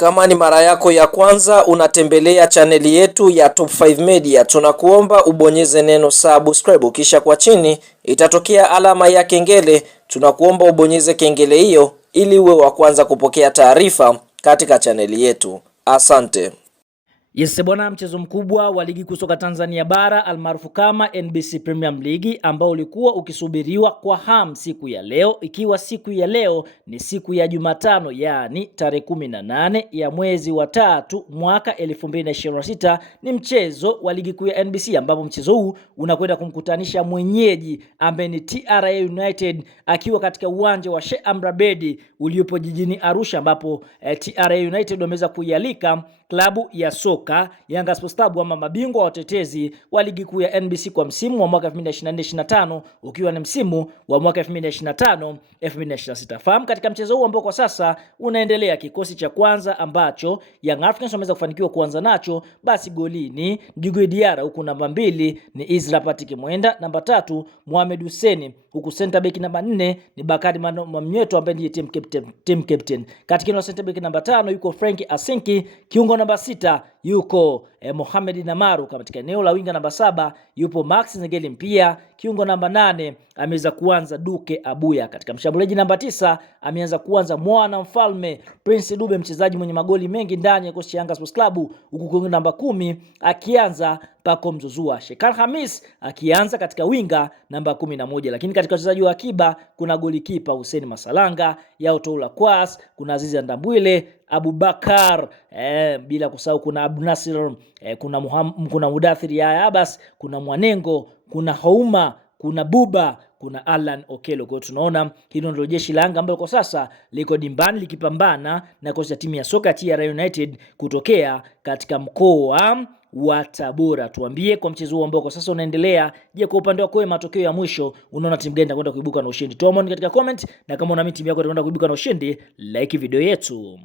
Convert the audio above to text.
Kama ni mara yako ya kwanza unatembelea chaneli yetu ya Top 5 Media, tunakuomba ubonyeze neno subscribe, kisha kwa chini itatokea alama ya kengele. Tunakuomba ubonyeze kengele hiyo ili uwe wa kwanza kupokea taarifa katika chaneli yetu. Asante. Yes bwana, mchezo mkubwa wa ligi kuu soka Tanzania bara almaarufu kama NBC Premier League ambao ulikuwa ukisubiriwa kwa hamu siku ya leo, ikiwa siku ya leo ni siku ya Jumatano, yani tarehe 18 ya mwezi wa 3 mwaka 2026. Ni mchezo wa ligi kuu ya NBC ambapo mchezo huu unakwenda kumkutanisha mwenyeji ambaye ni TRA United akiwa katika uwanja wa Sheikh Amri Abeid uliopo jijini Arusha, ambapo TRA United wameweza kuialika klabu ya soka Yanga Sports Club ama mabingwa watetezi wa ligi kuu ya NBC kwa msimu wa mwaka 2024-2025 ukiwa ni msimu wa mwaka 2025-2026. Fahamu katika mchezo huu ambao kwa sasa unaendelea, kikosi cha kwanza ambacho Young Africans wameweza kufanikiwa kuanza nacho, basi golini Djigui Diarra, huku namba 2 ni Isra Patrick Mwenda, namba 3 Mohamed Hussein, huku center back namba 4 ni Bakari Mamnyeto ambaye ni team captain. Katika center back namba 5 yuko Frank Asinki, kiungo namba 6 yuko Mohamed Namaru, katika eneo la winga namba 7 yupo Max Nzengeli Mpia, kiungo namba 8 ameweza kuanza Duke Abuya, katika mshambuliaji namba 9 ameanza kuanza mwana mfalme Prince Dube, mchezaji mwenye magoli mengi ndani ya kikosi cha Yanga Sports Club, huku kiungo namba 10 akianza Pako Mzuzua, Shekan Hamis akianza katika winga namba 11. Lakini katika wachezaji wa akiba kuna golikipa Hussein Masalanga, Yao Toula Kwas, kuna Azizi Ndambwile, Abubakar, bila kusahau kuna Abdul Nasir, kuna Mudathir ya Abbas, kuna Mwanengo, kuna Houma, kuna Buba, kuna Alan Okelo. Kwa tunaona hilo ndio jeshi la Yanga ambalo kwa sasa liko dimbani likipambana na kocha timu ya soka TRA United kutokea katika mkoa wa Tabora. Tuambie kwa mchezo huu ambao kwa sasa unaendelea, je, kwa upande wako matokeo ya mwisho unaona timu gani itakwenda kuibuka na ushindi? Toa maoni katika comment, na kama unaamini timu yako itakwenda kuibuka na ushindi, like video yetu.